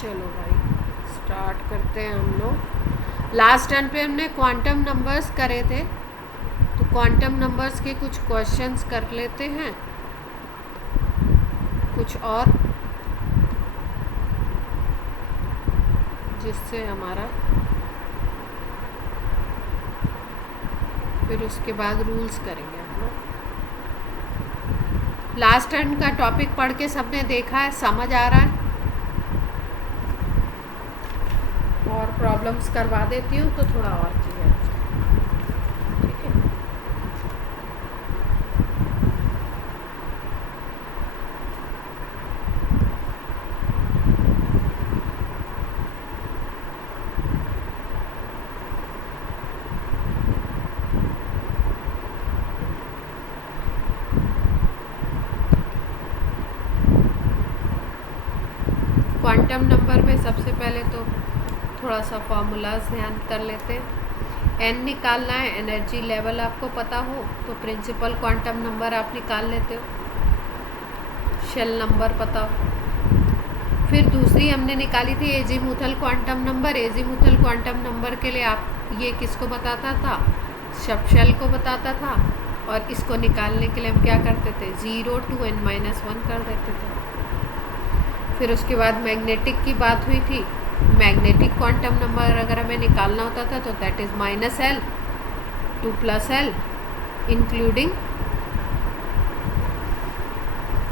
चलो भाई स्टार्ट करते हैं हम लोग। लास्ट टाइम पे हमने क्वांटम नंबर्स करे थे, तो क्वांटम नंबर्स के कुछ क्वेश्चंस कर लेते हैं, कुछ और, जिससे हमारा फिर उसके बाद रूल्स करेंगे हम लोग। लास्ट टाइम का टॉपिक पढ़ के सबने देखा है, समझ आ रहा है? और प्रॉब्लम्स करवा देती हूँ तो थोड़ा और क्लियर हो जाए, ठीक है। क्वांटम नंबर में सबसे पहले तो थोड़ा सा फॉर्मूलाज ध्यान कर लेते हैं। एन निकालना है, एनर्जी लेवल आपको पता हो तो प्रिंसिपल क्वांटम नंबर आप निकाल लेते हो, शेल नंबर पता हो। फिर दूसरी हमने निकाली थी azimuthal quantum number. Azimuthal quantum number के लिए आप ये किसको बताता था? सब शेल को बताता था। और इसको निकालने के लिए हम क्या करते थे? 0 to n-1 कर देते थे। फिर उसके बाद मैग्नेटिक की बात हुई थी। मैग्नेटिक क्वांटम नंबर अगर हमें निकालना होता था तो that is -L to +L including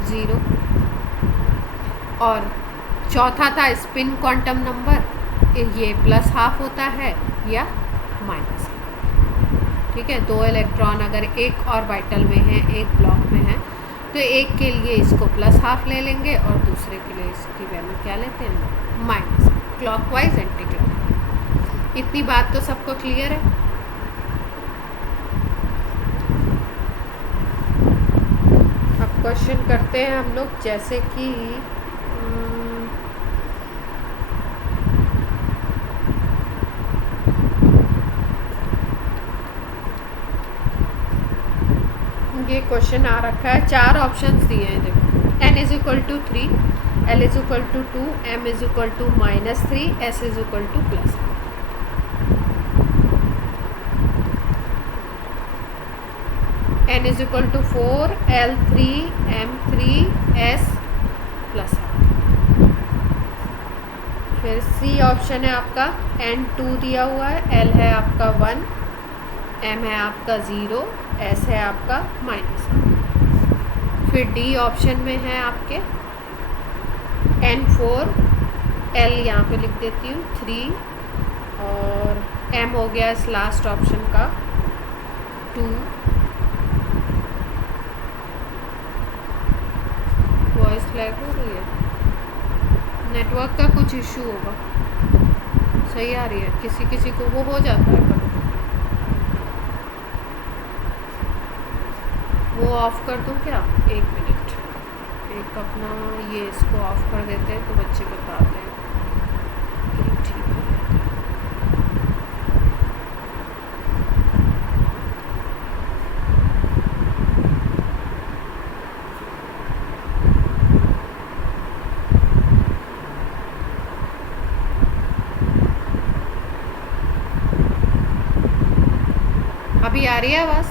0। और चौथा था स्पिन क्वांटम नंबर, ये +½ होता है या -, ठीक है। 2 इलेक्ट्रॉन अगर एक ऑर्बिटल में है, एक ब्लॉक में है, तो एक के लिए इसको +½ ले लेंगे और दूसरे के लिए इसकी वैल्यू क्या लेते हैं? Minus, clockwise anti clockwise. इतनी बात तो सबको क्लियर है। अब क्वेश्चन करते हैं हम लोग, जैसे कि ये क्वेश्चन आ रखा है, 4 ऑप्शंस दिए हैं। देखो, n = 3, L = 2, M = -3, S = +. n = 4, L 3, M 3, S +. फिर C ऑप्शन है आपका, N 2 दिया हुआ है, L है आपका 1, M है आपका 0, S है आपका -. फिर D ऑप्शन में है आपके N 4, L यहाँ पे लिख देती हूँ 3, और M हो गया इस लास्ट ऑप्शन का 2। वॉइस लैग हो रही है, नेटवर्क का कुछ इशू होगा। सही आ रही है? किसी किसी को वो हो जाता है कभी। वो ऑफ़ कर दूँ क्या? 1 मिनट, एक अपना ये इसको ऑफ़ कर देते हैं तो बच्चे बताते हैं कि ठीक हो जाता है। अभी आ रही है आवाज़?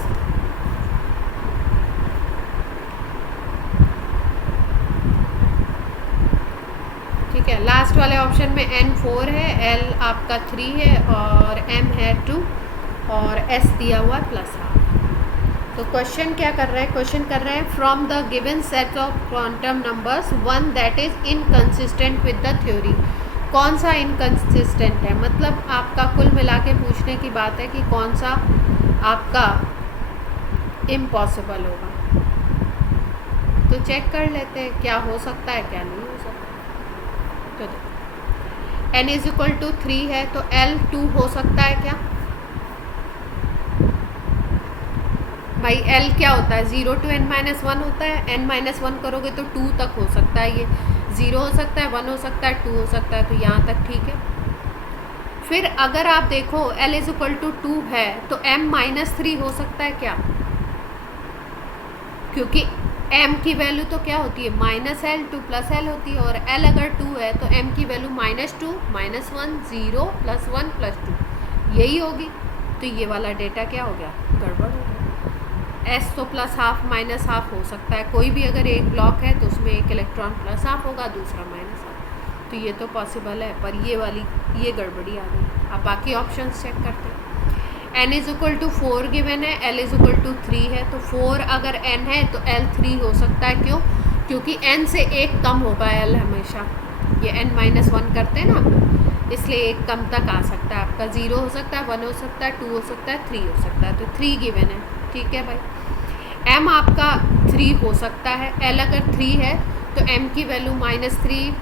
ठीक है। लास्ट वाले ऑप्शन में N 4 है, L आपका 3 है और M है 2 और S दिया हुआ +½ तो क्वेश्चन क्या कर रहा है? क्वेश्चन कर रहा है from the given set of quantum numbers one that is inconsistent with the theory. कौन सा इनकंसिस्टेंट है? मतलब आपका कुल मिला के पूछने की बात है कि कौन सा आपका इम्पॉसिबल होगा। तो चेक कर लेते हैं क्या हो सकता है, क्या नहीं हो सकता। तो देखो, n = 3 है तो L 2 हो सकता है क्या भाई? L क्या होता है? 0 to n-1 होता है। n-1 करोगे तो 2 तक हो सकता है, ये 0 हो सकता है, 1 हो सकता है, 2 हो सकता है, तो यहाँ तक ठीक है। फिर अगर आप देखो L = 2 है तो M -3 हो सकता है क्या? क्योंकि m की वैल्यू तो क्या होती है -l 2 + l होती है, और l अगर 2 है तो m की वैल्यू -2 -1 0 +1 +2 यही होगी। तो ये वाला डेटा क्या हो गया, गड़बड़ हो गया। s तो +½ -½ हो सकता है, कोई भी अगर एक ब्लॉक है तो उसमें एक इलेक्ट्रॉन +½ होगा, दूसरा -½ तो ये तो पॉसिबल है, पर ये गड़बड़ी आ गई। अब बाकी ऑप्शंस चेक करते हैं। n = 4 गिवन है, l = 3 है, तो 4 अगर n है तो l 3 हो सकता है। क्यों? क्योंकि n से एक कम होगा l हमेशा, ये n-1 करते हैं ना, इसलिए एक कम तक आ सकता है आपका। 0 हो सकता है, 1 हो सकता है, 2 हो सकता है, 3 हो सकता है, तो 3 गिवन है। ठीक है भाई। m आपका 3 हो सकता है, l अगर 3 है तो m की वैल्यू -3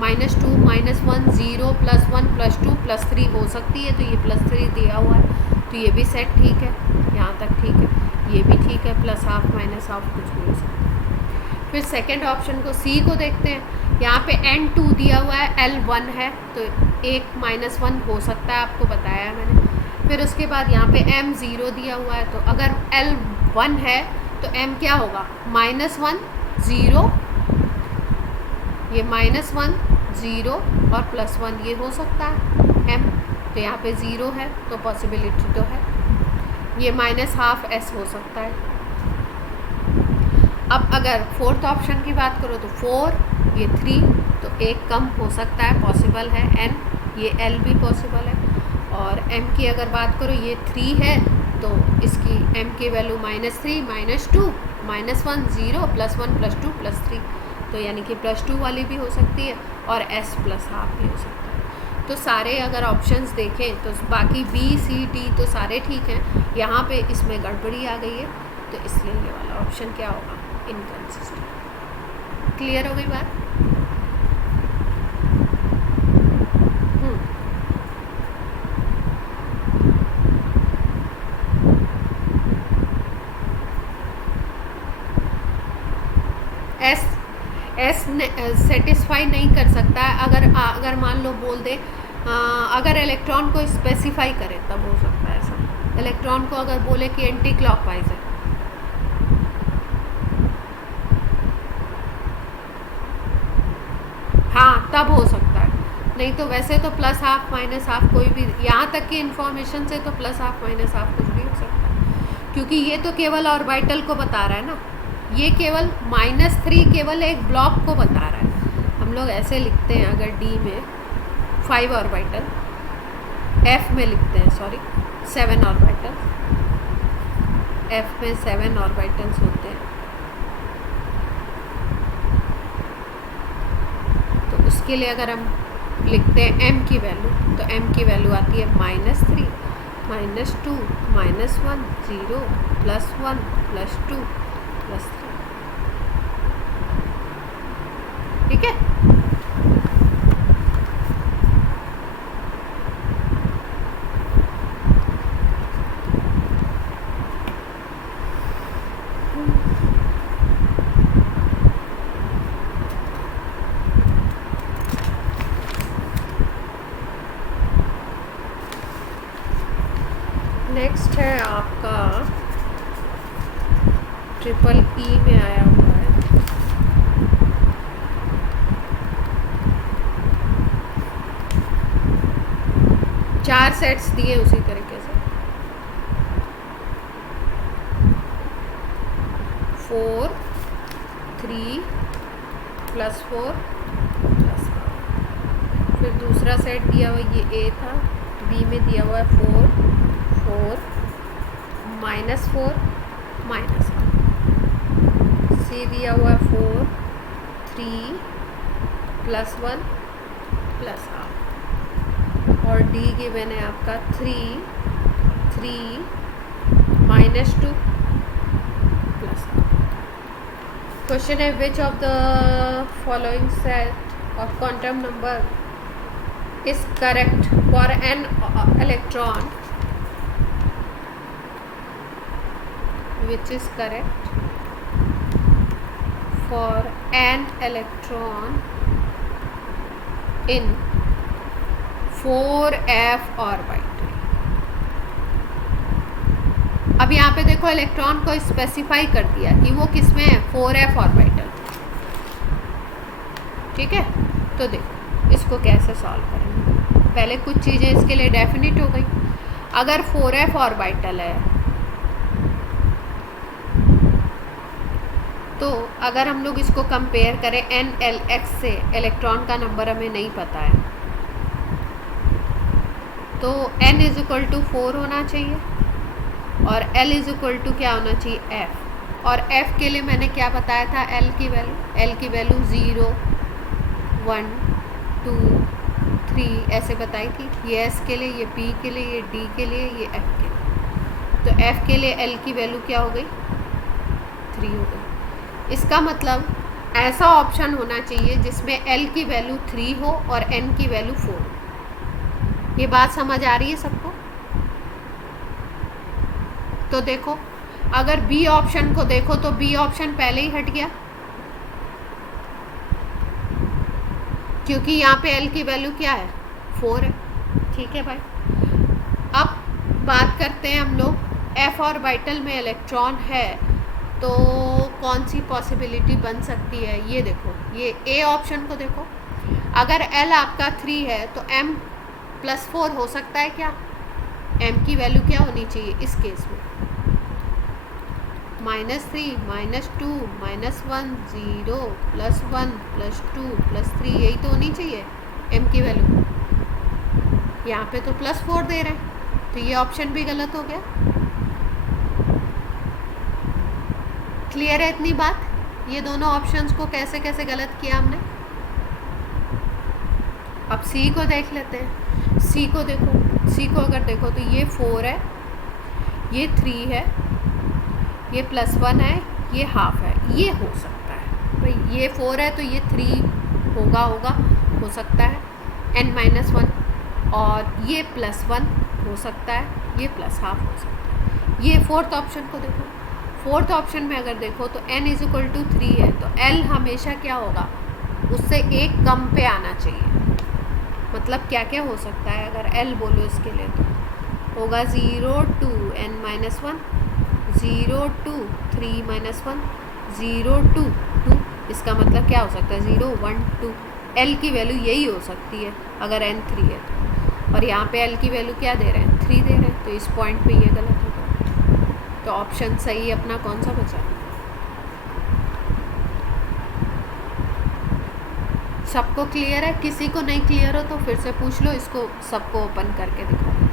-2 -1 0 +1 +2 +3 हो सकती है, तो ये +3 दिया हुआ है, तो ये भी सेट ठीक है, यहाँ तक ठीक है, ये भी ठीक है, +½ -½ कुछ भी हो सकता है। फिर सेकंड ऑप्शन को सी को देखते हैं। यहाँ पे n2 दिया हुआ है, l1 है, तो एक -1 हो सकता है, आपको बताया है मैंने। फिर उसके बाद यहाँ पे m0 दिया हुआ है, तो अगर l1 है तो m क्या होगा -1 0, ये -1 0 और +1 ये हो सकता है m, तो यहाँ पे 0 है तो पॉसिबिलिटी तो है। ये -½ s हो सकता है। अब अगर फोर्थ ऑप्शन की बात करो तो 4, ये 3, तो एक कम हो सकता है, पॉसिबल है n, ये l भी पॉसिबल है। और m की अगर बात करो, ये 3 है तो इसकी m की वैल्यू -3 -2 -1 0 +1 +2 +3, तो यानी कि +2 वाली भी हो सकती है, और s +½ भी हो सकता है। तो सारे अगर ऑप्शंस देखें तो बाकी B C D तो सारे ठीक हैं, यहाँ पे इसमें गड़बड़ी आ गई है, तो इसलिए ये वाला ऑप्शन क्या होगा, इनकंसिस्टेंट। क्लियर हो गई बात? एस सेटिस्फाई नहीं कर सकता है। अगर मान लो बोल दे, अगर इलेक्ट्रॉन को स्पेसिफाई करे तब हो सकता है ऐसा। इलेक्ट्रॉन को अगर बोले कि एंटी क्लॉकवाइज है, हाँ तब हो सकता है, नहीं तो वैसे तो +½ -½ कोई भी, यहाँ तक की इन्फॉर्मेशन से तो +½ -½ कुछ भी हो सकता है, क्योंकि ये तो केवल ऑर्बिटल को बता रहा है ना, ये केवल -3 केवल एक ब्लॉक को बता रहा है। हम लोग ऐसे लिखते हैं, अगर D में 5 ऑर्बिटल, F में लिखते हैं, सॉरी 7 ऑर्बिटल, F में 7 ऑर्बिटल्स होते हैं, तो उसके लिए अगर हम लिखते हैं m की वैल्यू, तो m की वैल्यू आती है -3 -2 -1 0 +1 +2 +3। ठीक है। नेक्स्ट है आपका EEE में आया हुआ है, चार सेट्स दिए उसी तरीके से, 4 3 +4 +1। फिर दूसरा सेट दिया हुआ, ये A था, B में दिया हुआ है 4 -4 -1, C दिया हुआ है 4 3 +1 +½ और D गिवन है आपका 3 3 -2 +½ क्वेश्चन है, which of the following set of quantum number is correct for an electron, which is correct for an electron in 4f orbital। अब यहाँ पे देखो इलेक्ट्रॉन को स्पेसिफाई कर दिया कि वो किस में है, 4f ऑर्बिटल। ठीक है, तो देखो इसको कैसे सॉल्व करेंगे। पहले कुछ चीज़ें इसके लिए डेफिनिट हो गई। अगर 4f ऑर्बिटल है तो अगर हम लोग इसको कंपेयर करें NLX से, इलेक्ट्रॉन का नंबर हमें नहीं पता है, तो n इज इक्वल टू 4 होना चाहिए और l इज इक्वल टू क्या होना चाहिए, f। और f के लिए मैंने क्या बताया था, l की वैल्यू 0 1 2 3 ऐसे बताई थी। ये s के लिए, ये p के लिए, ये d के लिए, ये f के लिए। तो f के लिए l की वैल्यू क्या हो गई, 3 हो गई। इसका मतलब ऐसा ऑप्शन होना चाहिए जिसमें l की वैल्यू 3 हो और n की वैल्यू 4 हो। ये बात समझ आ रही है सबको? तो देखो अगर बी ऑप्शन को देखो तो बी ऑप्शन पहले ही हट गया, क्योंकि यहाँ पे l की वैल्यू क्या है, 4 है। ठीक है भाई, अब बात करते हैं हम लोग f ऑर्बिटल में इलेक्ट्रॉन है तो कौन सी पॉसिबिलिटी बन सकती है। ये देखो, ये ए ऑप्शन को देखो, अगर l आपका 3 है तो m+4 हो सकता है क्या, m की वैल्यू क्या होनी चाहिए इस केस में, -3 -2 -1 0 +1 +2 +3, यही तो होनी चाहिए m की वैल्यू। यहाँ पे तो +4 दे रहे हैं, तो ये ऑप्शन भी गलत हो गया। क्लियर है इतनी बात? ये दोनों ऑप्शंस को कैसे कैसे गलत किया हमने। अब सी को देख लेते हैं। सी को देखो, सी को अगर देखो तो ये 4 है, ये 3 है, ये +1 है, ये हाफ है। ये हो सकता है भाई, ये 4 है तो ये 3 हो सकता है n-1, और ये +1 हो सकता है, ये +½ हो सकता है। ये फोर्थ ऑप्शन को देखो, फोर्थ ऑप्शन में अगर देखो तो n इज इक्वल टू 3 है तो l हमेशा क्या होगा, उससे एक कम पे आना चाहिए। मतलब क्या क्या हो सकता है अगर l बोलो इसके लिए, तो होगा 0 2 n-1, 0 2 3 -1, 0 2 2। इसका मतलब क्या हो सकता है, 0 1 2। l की वैल्यू यही हो सकती है अगर n 3 है तो, और यहाँ पे l की वैल्यू क्या दे रहे हैं, 3 दे रहे हैं, तो इस पॉइंट पे ये गलत होगा। तो ऑप्शन सही अपना कौन सा बचा? सबको क्लियर है? किसी को नहीं क्लियर हो तो फिर से पूछ लो, इसको सबको ओपन करके दिखा दो।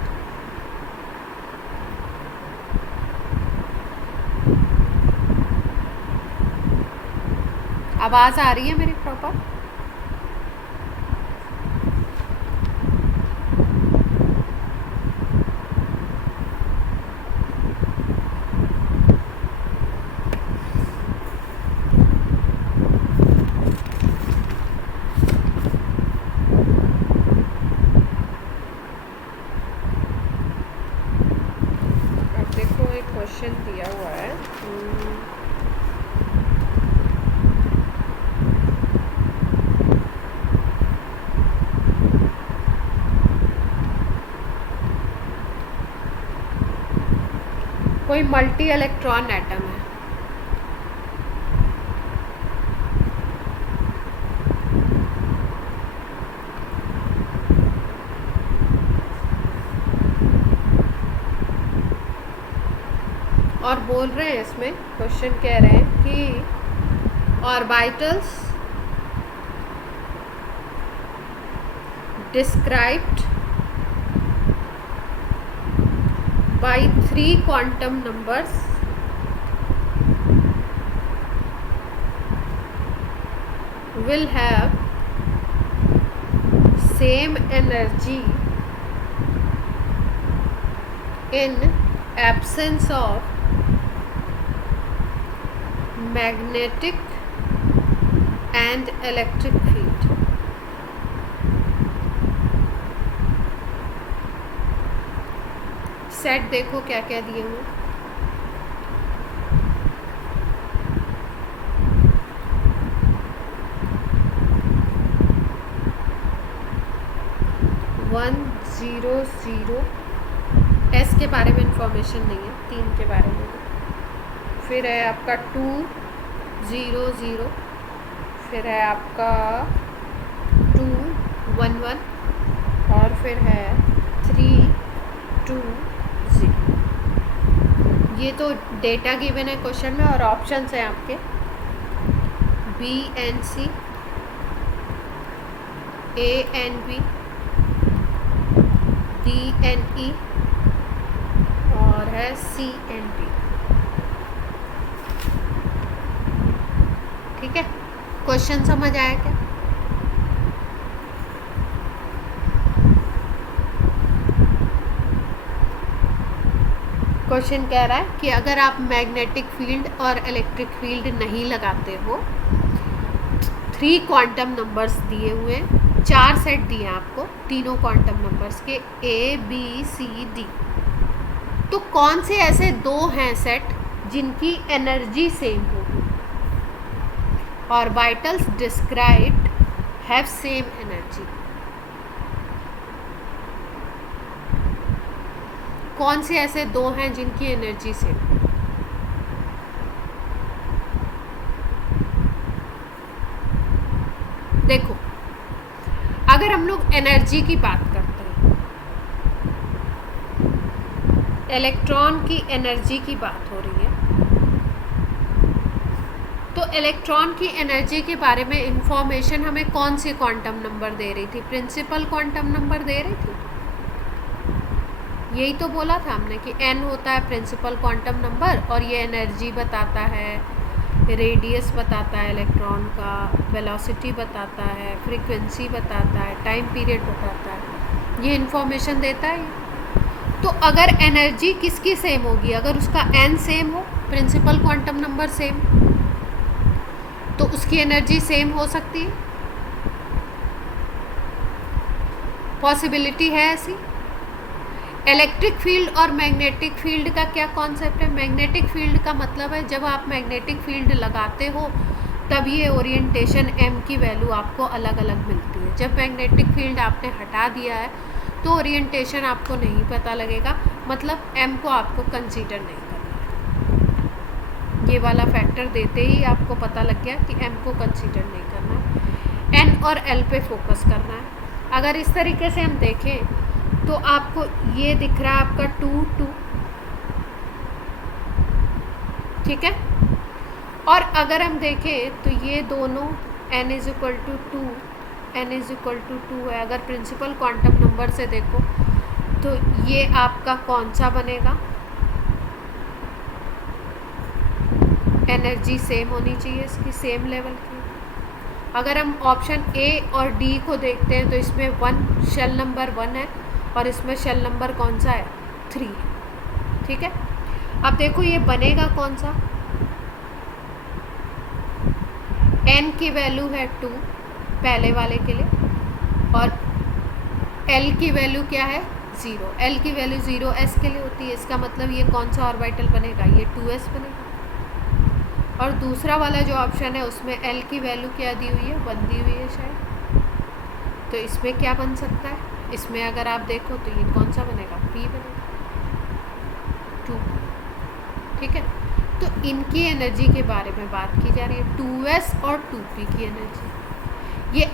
आवाज़ आ रही है मेरी प्रॉपर? क्वेश्चन दिया हुआ है, कोई मल्टी इलेक्ट्रॉन एटम है, और बोल रहे हैं, इसमें क्वेश्चन कह रहे हैं कि orbitals described by 3 quantum numbers will have same energy in absence of magnetic and electric field. Set देखो क्या क्या दिए हुए, वन 0 0 एस के बारे में इंफॉर्मेशन नहीं है, 3 के बारे में। फिर है आपका 200, फिर है आपका 211 और फिर है 320। ये तो डेटा गिवन है क्वेश्चन में और ऑप्शंस हैं आपके BNC, ANB, DNE और है CND। ठीक है, क्वेश्चन समझ आया क्या? क्वेश्चन कह रहा है कि अगर आप मैग्नेटिक फील्ड और इलेक्ट्रिक फील्ड नहीं लगाते हो, 3 क्वांटम नंबर्स दिए हुए हैं, 4 सेट दिए हैं आपको तीनों क्वांटम नंबर्स के ABCD, तो कौन से ऐसे 2 हैं सेट जिनकी एनर्जी सेम होगी? Orbitals described have same energy. कौन से ऐसे 2 हैं जिनकी एनर्जी सेम? देखो, अगर हम लोग एनर्जी की बात करते हैं, इलेक्ट्रॉन की एनर्जी की बात हो रही है, तो इलेक्ट्रॉन की एनर्जी के बारे में इंफॉर्मेशन हमें कौन सी क्वांटम नंबर दे रही थी? प्रिंसिपल क्वांटम नंबर दे रही थी। यही तो बोला था हमने कि n होता है प्रिंसिपल क्वांटम नंबर और ये एनर्जी बताता है, रेडियस बताता है इलेक्ट्रॉन का, वेलोसिटी बताता है, फ्रीक्वेंसी बताता है, टाइम पीरियड बताता है, ये इन्फॉर्मेशन देता है। तो अगर एनर्जी किसकी सेम होगी? अगर उसका n सेम हो, प्रिंसिपल क्वांटम नंबर सेम, तो उसकी एनर्जी सेम हो सकती है, पॉसिबिलिटी है ऐसी। इलेक्ट्रिक फील्ड और मैग्नेटिक फील्ड का क्या कॉन्सेप्ट है? मैग्नेटिक फील्ड का मतलब है जब आप मैग्नेटिक फील्ड लगाते हो तब ये ओरिएंटेशन m की वैल्यू आपको अलग अलग मिलती है। जब मैग्नेटिक फील्ड आपने हटा दिया है तो ओरिएंटेशन आपको नहीं पता लगेगा, मतलब m को आपको कंसीडर नहीं करना। ये वाला फैक्टर देते ही आपको पता लग गया कि m को कंसीडर नहीं करना है, n और l पे फोकस करना है। अगर इस तरीके से हम देखें तो आपको ये दिख रहा है आपका 2 ठीक है, और अगर हम देखें तो ये दोनों n = 2, n = 2 है। अगर प्रिंसिपल क्वांटम नंबर से देखो तो ये आपका कौन सा बनेगा? एनर्जी सेम होनी चाहिए इसकी, सेम लेवल की। अगर हम ऑप्शन A और D को देखते हैं तो इसमें 1 शेल नंबर 1 है और इसमें शेल नंबर कौन सा है? 3। ठीक है, अब देखो ये बनेगा कौन सा? n की वैल्यू है 2 पहले वाले के लिए और l की वैल्यू क्या है? 0। l की वैल्यू 0s के लिए होती है। इसका मतलब ये कौन सा ऑर्बिटल बनेगा? ये 2s बनेगा। और दूसरा वाला जो ऑप्शन है उसमें l की वैल्यू क्या दी हुई है? 1 दी हुई है शायद। तो इसमें क्या बन सकता है? इसमें अगर आप देखो तो ये कौन सा बनेगा? p बनेगा, 2। ठीक है, तो इनकी एनर्जी के बारे में बात की जा रही है, 2s और 2p की एनर्जी। ये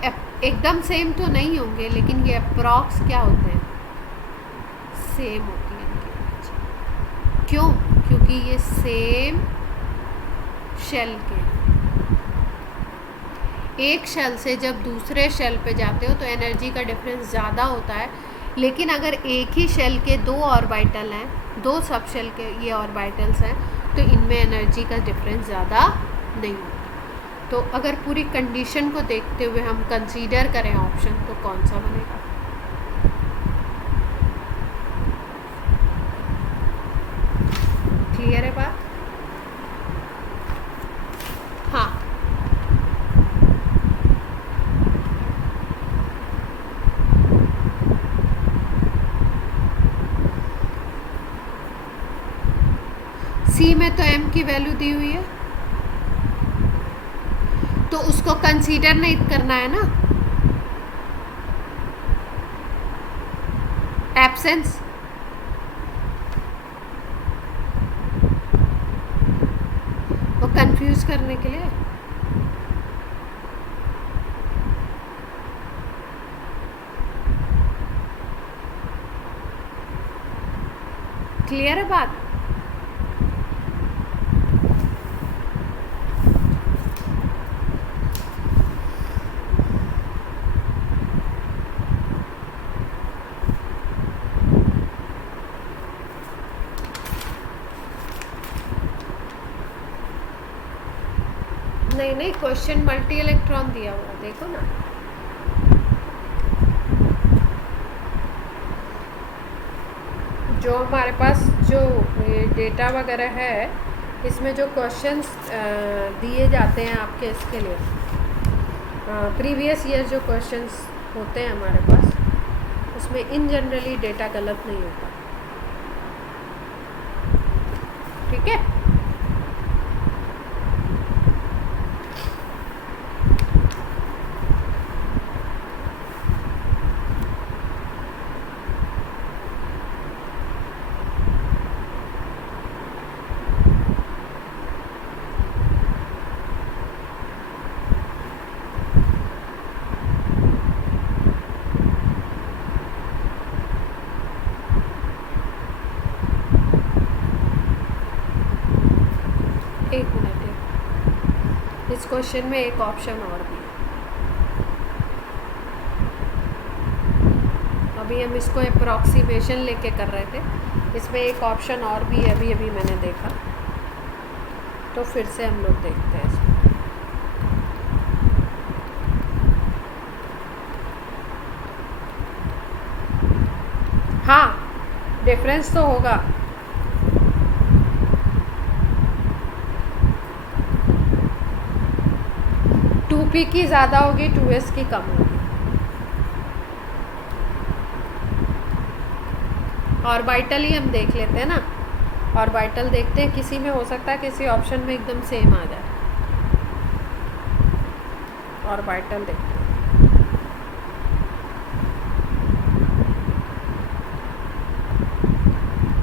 एकदम सेम तो नहीं होंगे लेकिन ये अप्रॉक्स क्या होते हैं? सेम होती है इनकी एनर्जी। क्यों? क्योंकि ये सेम शेल के, एक शेल से जब दूसरे शेल पे जाते हो तो एनर्जी का डिफरेंस ज़्यादा होता है, लेकिन अगर एक ही शेल के 2 ऑर्बिटल हैं, 2 सब शेल के ये ऑर्बिटल्स हैं, तो इनमें एनर्जी का डिफरेंस ज़्यादा नहीं होता। तो अगर पूरी कंडीशन को देखते हुए हम कंसीडर करें ऑप्शन, तो कौन सा बनेगा? क्लियर है बात? हाँ, सी में तो m की वैल्यू दी हुई है तो उसको कंसीडर नहीं करना है ना, एब्सेंस। यूज़ करने के लिए। क्लियर है बात? नहीं, क्वेश्चन मल्टी इलेक्ट्रॉन दिया हुआ, देखो ना। जो हमारे पास जो डेटा वगैरह है, इसमें जो क्वेश्चंस दिए जाते हैं आपके इसके लिए, प्रीवियस ईयर जो क्वेश्चंस होते हैं हमारे पास, उसमें इन जनरली डेटा गलत नहीं होता। ठीक है। एक मिनट, इस क्वेश्चन में एक ऑप्शन और भी है। अभी हम इसको अप्रॉक्सीमेशन लेके कर रहे थे, इसमें एक ऑप्शन और भी है, अभी अभी मैंने देखा, तो फिर से हम लोग देखते हैं इसको। हाँ, डिफरेंस तो होगा। टू पी की ज़्यादा होगी, 2s की कम होगी। ऑर्बिटल ही हम देख लेते हैं ना, ऑर्बिटल देखते हैं, किसी में हो सकता है किसी ऑप्शन में एकदम सेम आ जाए। ऑर्बिटल देखते हैं।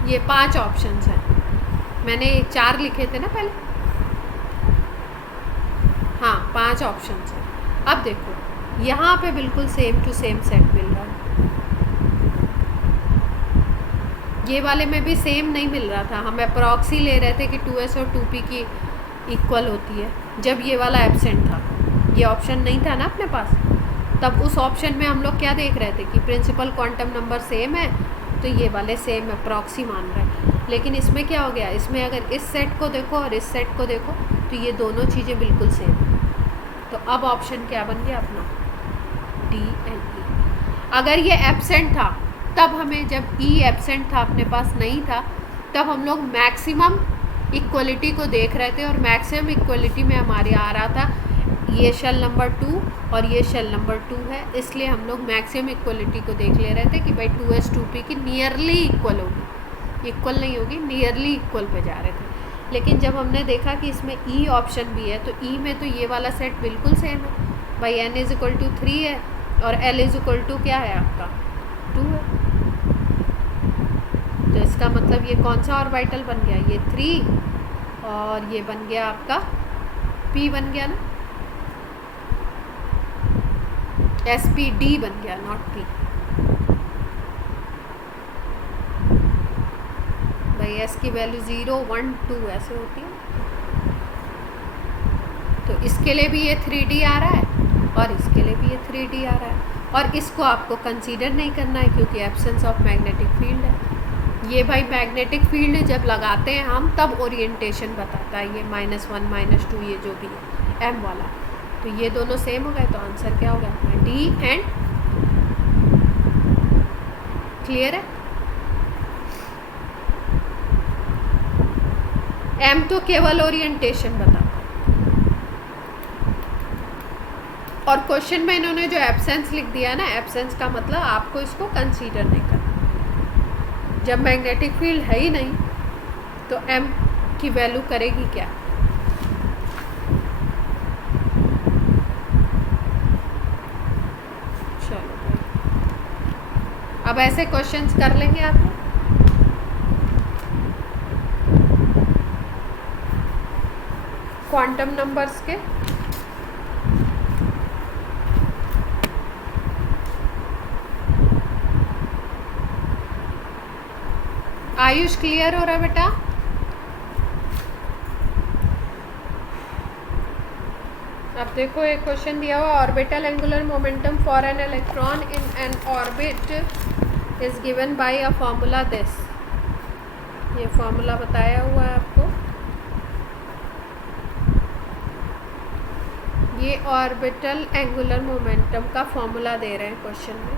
ये 5 ऑप्शंस हैं, मैंने 4 लिखे थे ना पहले। हाँ, 5 ऑप्शंस हैं। अब देखो यहाँ पे बिल्कुल सेम टू सेम सेट मिल रहा है। ये वाले में भी सेम नहीं मिल रहा था, हम अप्रॉक्सी ले रहे थे कि 2s और 2p की इक्वल होती है, जब ये वाला एब्सेंट था, ये ऑप्शन नहीं था ना अपने पास। तब उस ऑप्शन में हम लोग क्या देख रहे थे कि प्रिंसिपल क्वांटम नंबर सेम है, तो ये वाले सेम अप्रॉक्सी मान रहे हैं। लेकिन इसमें क्या हो गया, इसमें अगर इस सेट को देखो और इस सेट को देखो, तो ये दोनों चीज़ें बिल्कुल सेम है। तो अब ऑप्शन क्या बन गया अपना, डी एंड ई। अगर ये एब्सेंट था, तब हमें, जब ई एब्सेंट था, अपने पास नहीं था, तब हम लोग मैक्सिमम इक्वलिटी को देख रहे थे, और मैक्सिमम इक्वलिटी में हमारे आ रहा था ये शेल नंबर 2 और ये शेल नंबर 2 है, इसलिए हम लोग मैक्सिमम इक्वलिटी को देख ले रहे थे कि भाई 2s 2p की नियरली इक्वल होगी, इक्वल नहीं होगी, नियरली इक्वल पे जा रहे थे। लेकिन जब हमने देखा कि इसमें ई ऑप्शन भी है, तो ई में तो ये वाला सेट बिल्कुल सेम है भाई, n = 3 है और l = क्या है आपका 2 है। तो इसका मतलब ये कौन सा ऑर्बिटल बन गया, ये 3 और ये बन गया आपका p बन गया ना, sp_d बन गया, नॉट p। भाई s की वैल्यू 0 1 2 ऐसे होती है। तो इसके लिए भी ये 3d आ रहा है और इसके लिए भी ये 3d आ रहा है, और इसको आपको कंसीडर नहीं करना है क्योंकि एब्सेंस ऑफ मैग्नेटिक फील्ड है। ये भाई मैग्नेटिक फील्ड जब लगाते हैं हम, तब ओरिएंटेशन बताता है ये -1 -2, ये जो भी है m वाला। तो ये दोनों सेम हो गए, तो आंसर क्या होगा, डी एंड। क्लियर है? m तो केवल ओरिएंटेशन बताता है, और क्वेश्चन में इन्होंने जो एब्सेंस लिख दिया ना, एब्सेंस का मतलब आपको इसको कंसीडर नहीं करना। जब मैग्नेटिक फील्ड है ही नहीं, तो m की वैल्यू करेगी क्या। चलो भाई, अब ऐसे क्वेश्चंस कर लेंगे आप। क्वांटम नंबर्स के। आयुष क्लियर हो रहा है बेटा? अब देखो एक क्वेश्चन दिया हुआ, orbital angular momentum for an electron in an orbit is given by a formula this. ये फॉर्मूला बताया हुआ है आपको। ये ऑर्बिटल एंगुलर मोमेंटम का फॉर्मूला दे रहे हैं क्वेश्चन में।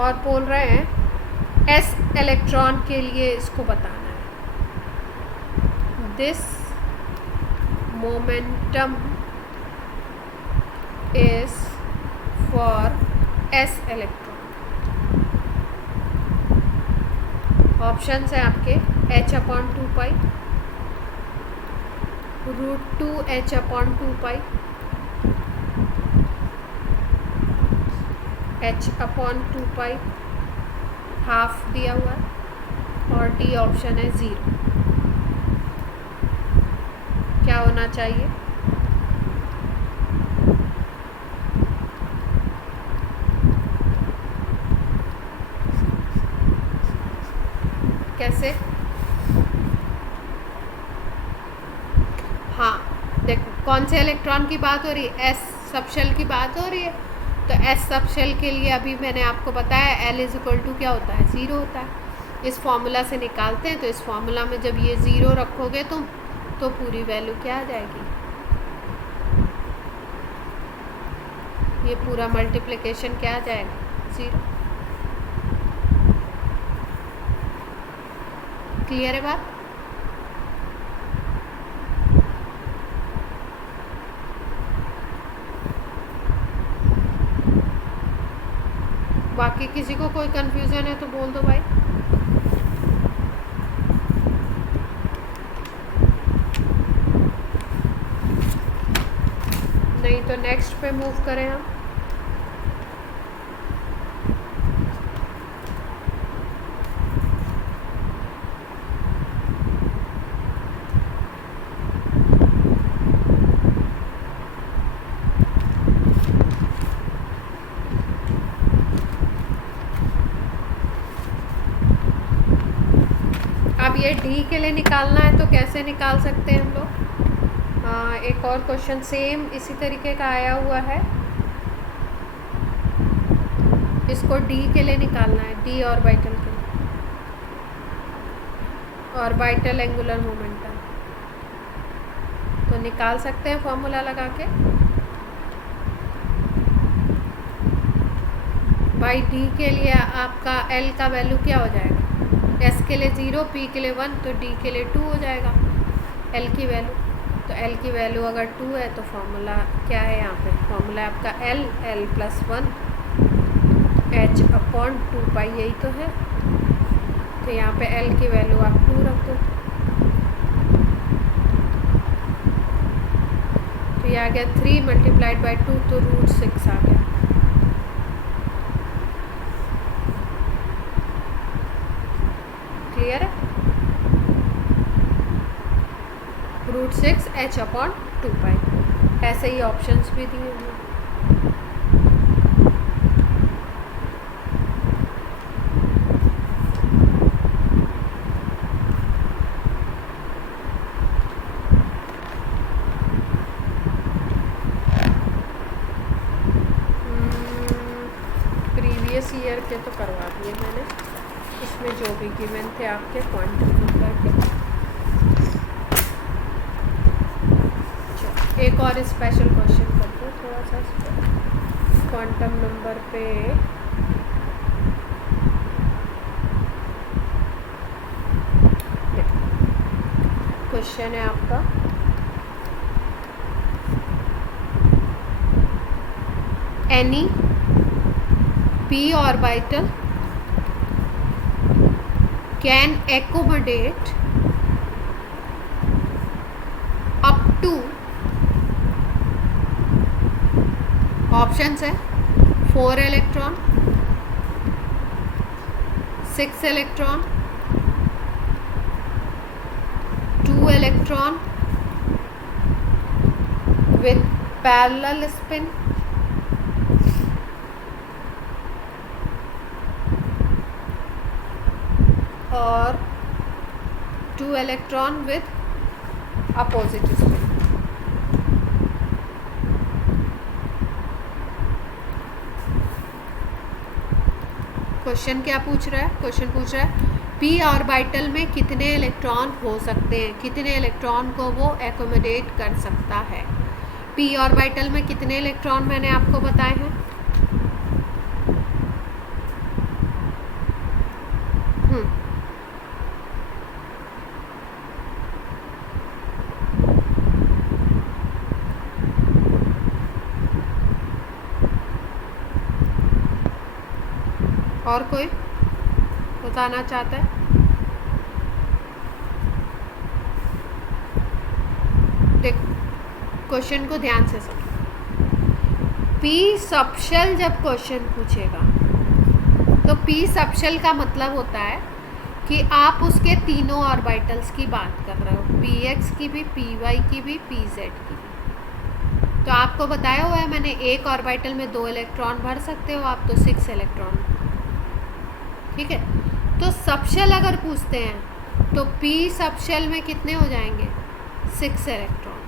और बोल रहे हैं एस इलेक्ट्रॉन के लिए इसको बताना है। This momentum is for S electron. Options हैं आपके h/2 √2h/2 h/2 हाफ दिया हुआ है और डी ऑप्शन है 0। क्या होना चाहिए? कैसे? हाँ देखो, कौन से इलेक्ट्रॉन की बात हो रही है? एस सबशेल की बात हो रही है। तो एस सबशेल के लिए अभी मैंने आपको बताया L = क्या होता है? 0 होता है। इस फॉर्मूला से निकालते हैं। तो इस फॉर्मूला में जब ये 0 रखोगे तुम तो पूरी वैल्यू क्या आ जाएगी? ये पूरा मल्टीप्लिकेशन क्या आ जाएगा? 0। क्लियर है बात? बाकी किसी को कोई कंफ्यूजन है तो बोल दो भाई। नहीं तो नेक्स्ट पे मूव करें हम। अब ये डी के लिए निकालना है तो कैसे निकाल सकते हैं हम लोग? एक और क्वेश्चन सेम इसी तरीके का आया हुआ है। इसको डी के लिए निकालना है, डी ऑर्बिटल के लिए, ऑर्बिटल एंगुलर मोमेंटम। तो निकाल सकते हैं फॉर्मूला लगा के। भाई डी के लिए आपका एल का वैल्यू क्या हो जाएगा? एस के लिए 0, पी के लिए 1, तो डी के लिए 2 हो जाएगा एल की वैल्यू। तो एल की वैल्यू अगर 2 है तो फॉर्मूला क्या है यहाँ पे? फॉर्मूला है आपका L + 1 h/2 यही तो है। तो यहाँ पे L की वैल्यू आप 2 रख दो। तो ये आ गया 3 × 2 तो √6 आ गया। क्लियर है? √6 h/2। ऐसे ही ऑप्शंस भी दिए हुए। प्रीवियस ईयर के तो करवा दिए मैंने। इसमें जो भी गिवन थे आपके क्वांटम नंबर के। एक और स्पेशल क्वेश्चन करते हैं थोड़ा सा क्वांटम नंबर पे। क्वेश्चन है आपका, any p orbital can accommodate up to, options है 4 electron, 6 electron, 2 electron with parallel spin और 2 electron with opposite spin. Question क्या पूछ रहा है? क्वेश्चन पूछ रहा है p ऑर्बिटल में कितने इलेक्ट्रॉन हो सकते हैं, कितने इलेक्ट्रॉन को वो एकोमोडेट कर सकता है। p ऑर्बिटल में कितने इलेक्ट्रॉन मैंने आपको बताए हैं? और कोई बताना चाहता है? देख, क्वेश्चन को ध्यान से समझो। पी सबशेल जब क्वेश्चन पूछेगा तो पी सबशेल का मतलब होता है कि आप उसके तीनों ऑर्बिटल्स की बात कर रहे हो, पी एक्स की भी, पी वाई की भी, पी जेड की भी। तो आपको बताया हुआ है मैंने, एक ऑर्बिटल में 2 इलेक्ट्रॉन भर सकते हो आप, तो 6 इलेक्ट्रॉन। ठीक है, तो सबशेल अगर पूछते हैं तो पी सबशेल में कितने हो जाएंगे? 6 इलेक्ट्रॉन।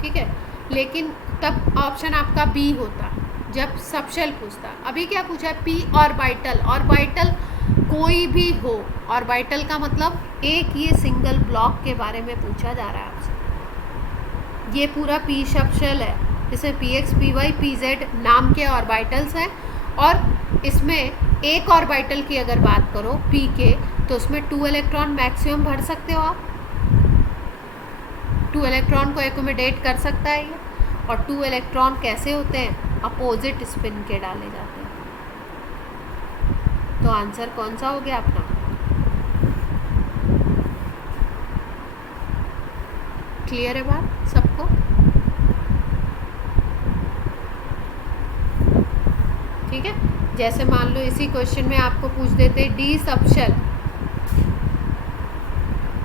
ठीक है, लेकिन तब ऑप्शन आपका बी होता जब सबशेल पूछता। अभी क्या पूछा है? P orbital. ऑर्बिटल कोई भी हो, ऑर्बिटल का मतलब एक ये सिंगल ब्लॉक के बारे में पूछा जा रहा है आपसे। ये पूरा पी सबशेल है, इसमें P X, P Y, P Z नाम के ऑर्बिटल्स हैं, और इसमें एक ऑर्बिटल की अगर बात करो p के, तो उसमें 2 इलेक्ट्रॉन मैक्सिमम भर सकते हो आप। 2 इलेक्ट्रॉन को एकोमोडेट कर सकता है ये। और 2 इलेक्ट्रॉन कैसे होते हैं? अपोजिट स्पिन के डाले जाते हैं। तो आंसर कौन सा हो गया अपना? क्लियर है बात सबको? ठीक है, जैसे मान लो इसी क्वेश्चन में आपको पूछ देते डी सबशेल,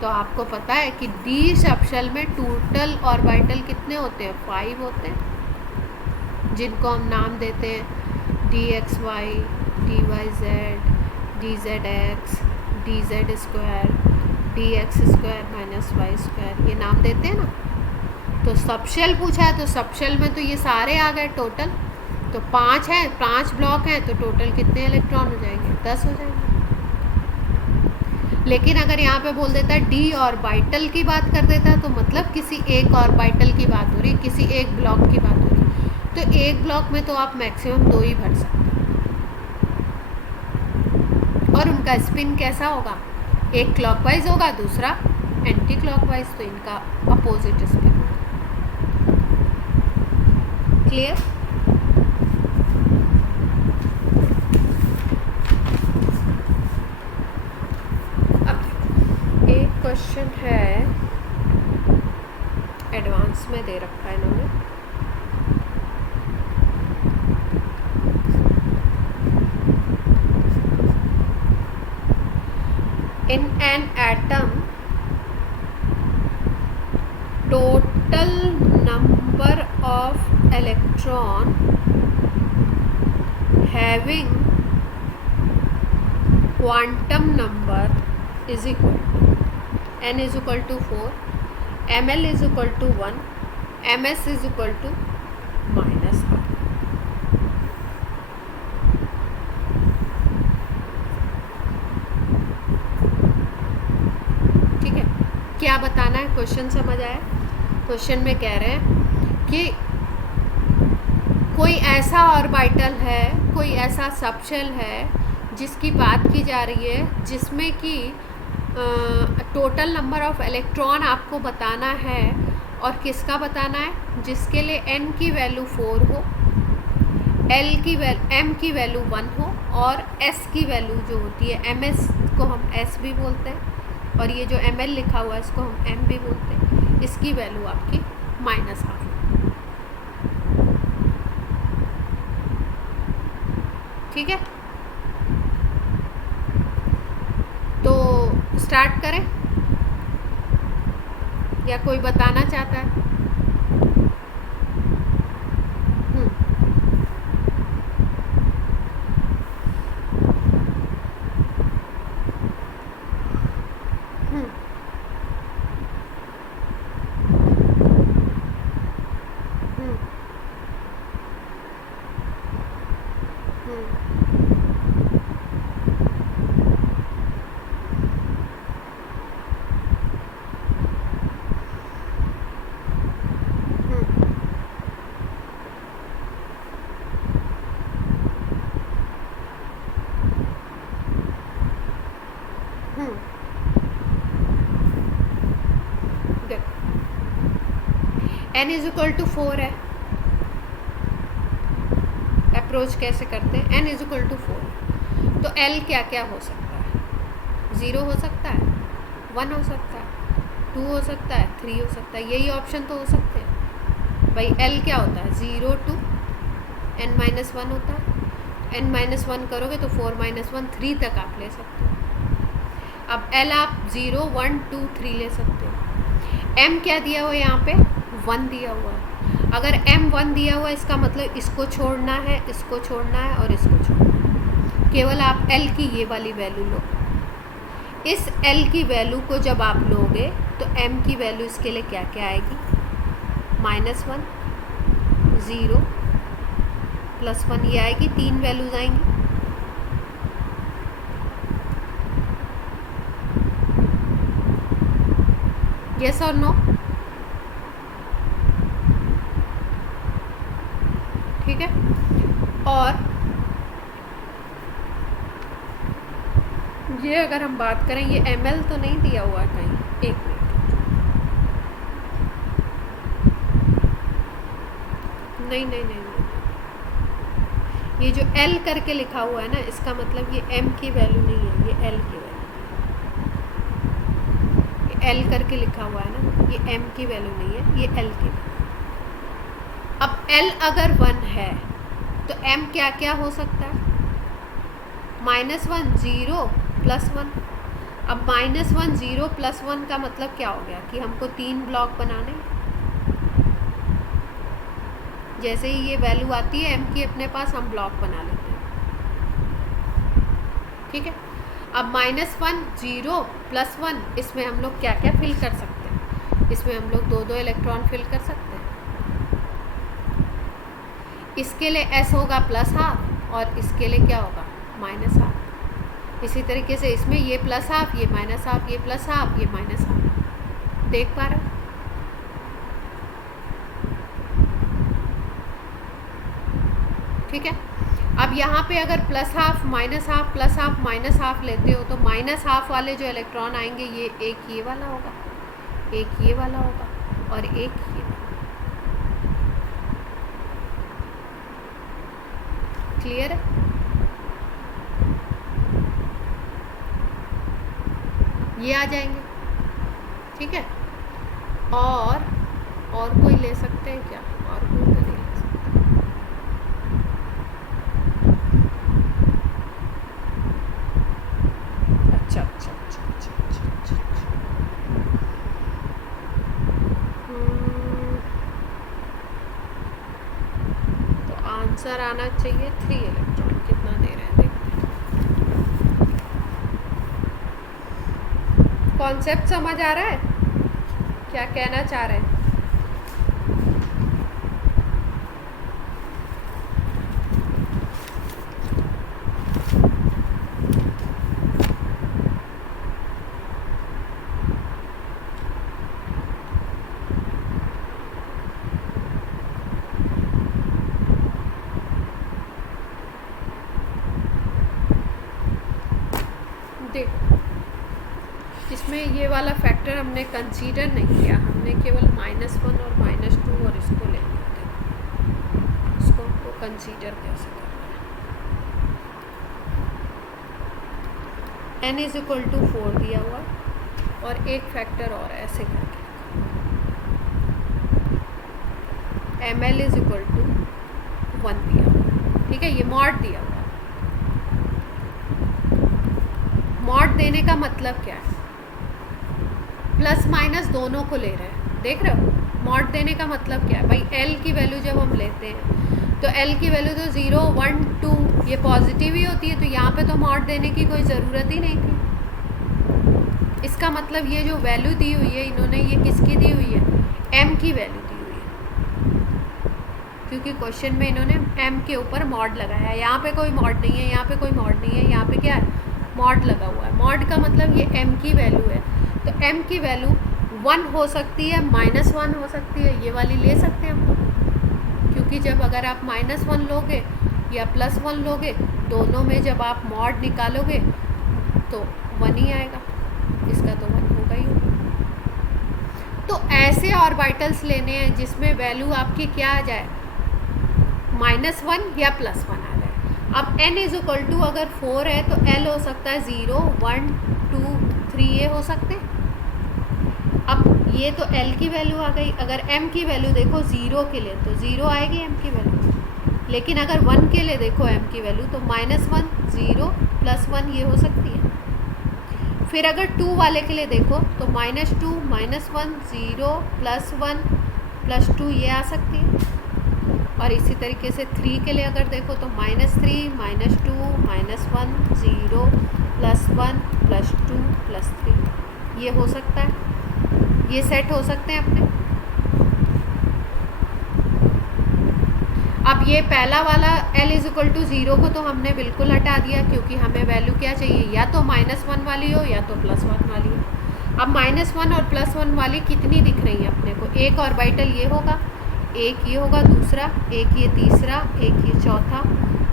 तो आपको पता है कि डी सबशेल में टोटल ऑर्बिटल कितने होते हैं? 5 होते हैं, जिनको हम नाम देते हैं D X Y, D Y Z, D Z X, D Z square, D X square minus Y square, ये नाम देते हैं ना। तो सबशेल पूछा है तो सबशेल में तो ये सारे आ गए टोटल, तो 5 है, 5 ब्लॉक हैं, तो टोटल कितने इलेक्ट्रॉन हो जाएंगे? 10 हो जाएंगे। लेकिन अगर यहाँ पे बोल देता है डी ऑर्बिटल की बात कर देता है, तो मतलब किसी एक ऑर्बिटल की बात हो रही, किसी एक ब्लॉक की बात हो रही। तो एक ब्लॉक में तो आप मैक्सिमम 2 ही भर सकते हैं। और उनका स्पिन कैसा होगा? एक क्लॉकवाइज होगा, दूसरा एंटी क्लॉकवाइज, तो इनका अपोजिट स्पिन। क्लियर? क्वेश्चन है एडवांस में दे रखा है इन्होंने। इन an atom total number of electron having quantum number is equal n is equal to 4, ml is equal to 1, ms is equal to minus half। ठीक है, क्या बताना है? क्वेश्चन समझ आया? क्वेश्चन में कह रहे हैं कि कोई ऐसा ऑर्बिटल है, कोई ऐसा सबशेल है जिसकी बात की जा रही है, जिसमें कि टोटल नंबर ऑफ इलेक्ट्रॉन आपको बताना है। और किसका बताना है? जिसके लिए n की वैल्यू 4 हो, m की वैल्यू 1 हो, और s की वैल्यू जो होती है, ms को हम s भी बोलते हैं, और ये जो ml लिखा हुआ है इसको हम m भी बोलते हैं, इसकी वैल्यू आपकी -12। ठीक है, तो स्टार्ट करें। या कोई बताना चाहता है? हम्म, हम्म, हम्म, हम्म, हम्म, हम्म। देखो, n इज इक्वल टू 4 है। अप्रोच कैसे करते हैं? n इज इक्वल टू 4, तो l क्या क्या हो सकता है? 0 हो सकता है, 1 हो सकता है, 2 हो सकता है, 3 हो सकता है। यही ऑप्शन तो हो सकते हैं भाई। l क्या होता है? 0 to n-1 होता है। n-1 करोगे तो 4-1 3 तक आप ले सकते हो। अब l आप 0 1 2 3 ले सकते हो। m क्या दिया हुआ है यहाँ पे? 1 दिया हुआ है। अगर m 1 दिया हुआ है, इसका मतलब इसको छोड़ना है, इसको छोड़ना है और इसको छोड़ना है। केवल आप l की ये वाली वैल्यू लो। इस l की वैल्यू को जब आप लोगे तो m की वैल्यू इसके लिए क्या क्या आएगी? -1 0 +1 ये आएगी, 3 वैल्यूज आएंगी। यस और नो? ठीक है। और ये अगर हम बात करें, ये ml तो नहीं दिया हुआ है कहीं। एक मिनट, नहीं नहीं नहीं नहीं, ये जो l करके लिखा हुआ है ना, इसका मतलब ये m की वैल्यू नहीं है, ये l की वैल्यू। ये l करके लिखा हुआ है ना, ये m की वैल्यू नहीं है, ये l की वैल्यू। अब l अगर 1 है तो m क्या क्या हो सकता है? -1 0 +1। अब -1 0 +1 का मतलब क्या हो गया कि हमको 3 ब्लॉक बनाने। जैसे ही ये वैल्यू आती है m की अपने पास, हम ब्लॉक बना लेते हैं। ठीक है। अब -1 0 +1, इसमें हम लोग क्या क्या फिल कर सकते हैं? इसमें हम लोग 2 इलेक्ट्रॉन फिल कर सकते हैं। इसके लिए s होगा +12 और इसके लिए क्या होगा? -12। इसी तरीके से इसमें ये +12, ये -12, ये +12, ये -12। देख पा रहे हो? ठीक है। अब यहाँ पे अगर +12 -12 +12 -12 लेते हो तो -12 वाले जो इलेक्ट्रॉन आएंगे, ये एक ये वाला होगा, एक ये वाला होगा और एक ये वाला। क्लियर है? ये आ जाएंगे। ठीक है। और कोई ले सकते हैं क्या? और कोई तो नहीं ले सकते। अच्छा अच्छा अच्छा अच्छा अच्छा अच्छा, अच्छा। तो आंसर आना चाहिए 3 इलेक्ट्रॉन। कितना दे रहे हैं देखते हैं। कॉन्सेप्ट समझ आ रहा है? क्या कहना चाह रहे हैं? देखो, इसमें ये वाला फैक्टर हमने कंसीडर नहीं किया, हमने केवल -1 और -2 और इसको ले लिया। देखो, इसको हमको कंसीडर कैसे करना है। n इज इक्वल टू 4 दिया हुआ और एक फैक्टर और ऐसे करके ml इज इक्वल टू 1 दिया हुआ। ठीक है, ये मॉड दिया हुआ। मॉड देने का मतलब क्या है? प्लस माइनस दोनों को ले रहे हैं, देख रहे हो। मॉड देने का मतलब क्या है भाई, एल की वैल्यू जब हम लेते हैं तो एल की वैल्यू तो 0 1 2 ये पॉजिटिव ही होती है, तो यहाँ पे तो मॉड देने की कोई ज़रूरत ही नहीं थी। इसका मतलब ये जो वैल्यू दी हुई है इन्होंने, ये किसकी दी हुई है, एम की वैल्यू दी हुई है, क्योंकि क्वेश्चन में इन्होंने एम के ऊपर मॉड लगाया है। यहाँ पे कोई मॉड नहीं है, यहाँ पे कोई मॉड नहीं है, यहाँ पे क्या है, मॉड लगा हुआ है। मॉड का मतलब ये एम की वैल्यू है, तो एम की वैल्यू 1 हो सकती है, -1 हो सकती है, ये वाली ले सकते हैं हम लोग, क्योंकि जब अगर आप -1 लोगे या +1 लोगे, दोनों में जब आप मॉड निकालोगे तो 1 ही आएगा, इसका तो 1 होगा ही होगा। तो ऐसे ऑर्बिटल्स लेने हैं जिसमें वैल्यू आपकी क्या आ जाए, -1 या +1 आ जाए। अब n = अगर 4 है तो l हो सकता है 0 1 2 3 ये हो सकते हैं। अब ये तो l की वैल्यू आ गई, अगर m की वैल्यू देखो 0 के लिए तो 0 आएगी m की वैल्यू, लेकिन अगर 1 के लिए देखो m की वैल्यू तो -1 0 +1 ये हो सकती है। फिर अगर 2 वाले के लिए देखो तो -2 -1 0 +1 +2 ये आ सकती है। और इसी तरीके से 3 के लिए अगर देखो तो -3 -2 -1 0 +1 +2 +3 ये हो सकता है, ये सेट हो सकते हैं अपने। अब ये पहला वाला l = 0 को तो हमने बिल्कुल हटा दिया, क्योंकि हमें वैल्यू क्या चाहिए, या तो -1 वाली हो या तो +1 वाली हो। अब -1 और +1 वाली कितनी दिख रही है अपने को, एक ऑर्बिटल ये होगा, एक ये होगा दूसरा, एक ये तीसरा, एक ये चौथा